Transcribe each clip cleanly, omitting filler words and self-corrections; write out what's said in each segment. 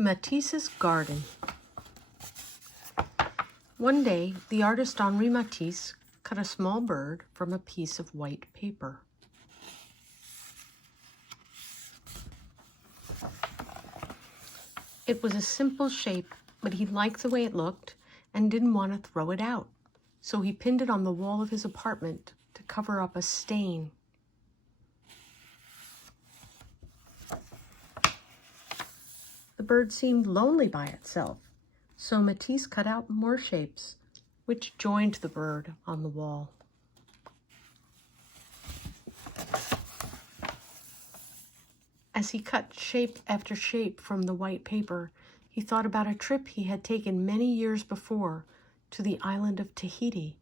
Matisses Garden. One day, the artist Henri Matisse cut a small bird from a piece of white paper. It was a simple shape, but he liked the way it looked and didn't want to throw it out, so he pinned it on the wall of his apartment to cover up a stain. The bird seemed lonely by itself, so Matisse cut out more shapes, which joined the bird on the wall. As he cut shape after shape from the white paper, he thought about a trip he had taken many years before to the island of Tahiti.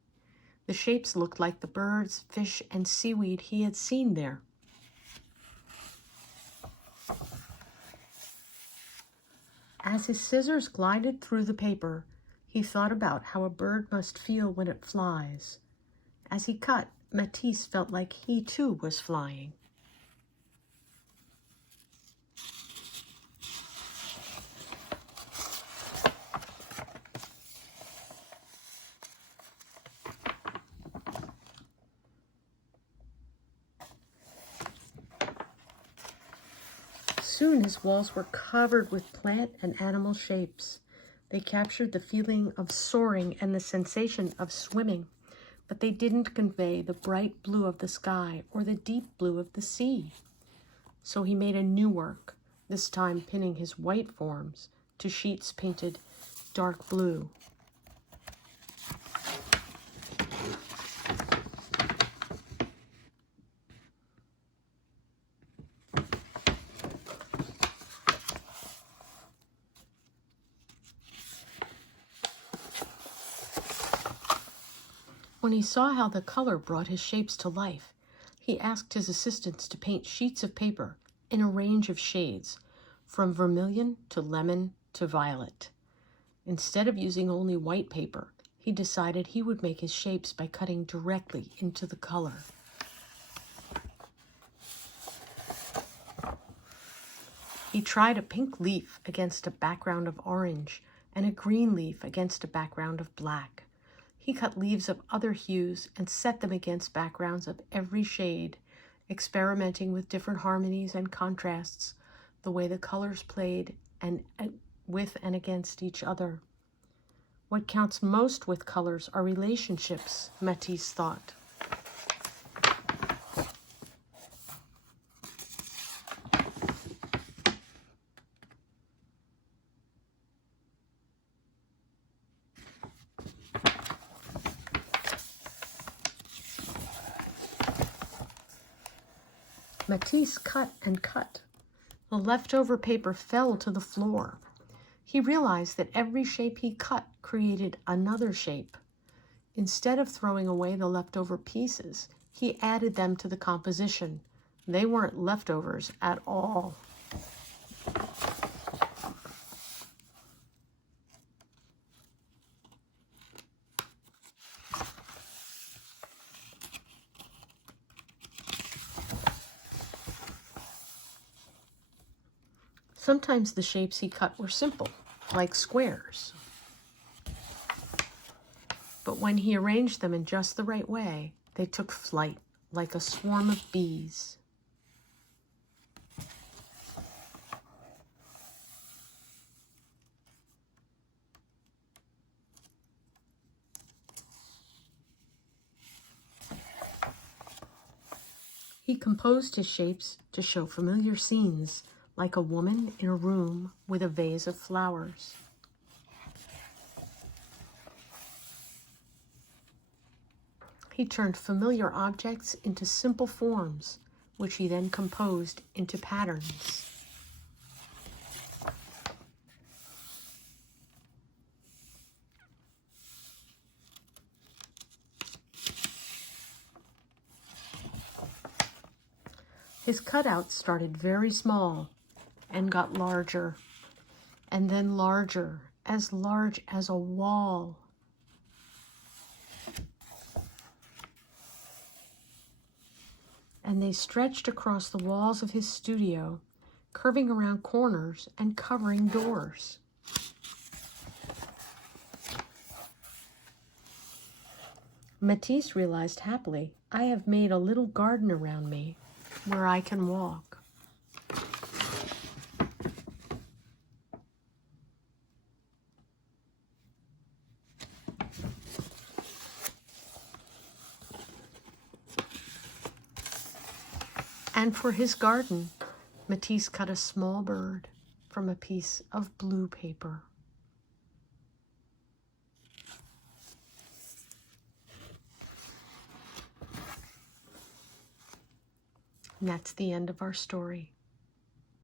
The shapes looked like the birds, fish, and seaweed he had seen there. As his scissors glided through the paper, he thought about how a bird must feel when it flies. As he cut, Matisse felt like he too was flying. Soon his walls were covered with plant and animal shapes. They captured the feeling of soaring and the sensation of swimming, but they didn't convey the bright blue of the sky or the deep blue of the sea. So he made a new work, this time pinning his white forms to sheets painted dark blue. When he saw how the color brought his shapes to life, he asked his assistants to paint sheets of paper in a range of shades, from vermilion to lemon to violet. Instead of using only white paper, he decided he would make his shapes by cutting directly into the color. He tried a pink leaf against a background of orange and a green leaf against a background of black. He cut leaves of other hues and set them against backgrounds of every shade, experimenting with different harmonies and contrasts, the way the colors played and with and against each other. What counts most with colors are relationships, Matisse thought. Matisse cut and cut. The leftover paper fell to the floor. He realized that every shape he cut created another shape. Instead of throwing away the leftover pieces, he added them to the composition. They weren't leftovers at all. Sometimes the shapes he cut were simple, like squares. But when he arranged them in just the right way, they took flight, like a swarm of bees. He composed his shapes to show familiar scenes, like a woman in a room with a vase of flowers. He turned familiar objects into simple forms, which he then composed into patterns. His cutouts started very small and got larger, and then large as a wall. And they stretched across the walls of his studio, curving around corners and covering doors. Matisse realized happily, I have made a little garden around me where I can walk. And for his garden, Matisse cut a small bird from a piece of blue paper. And that's the end of our story.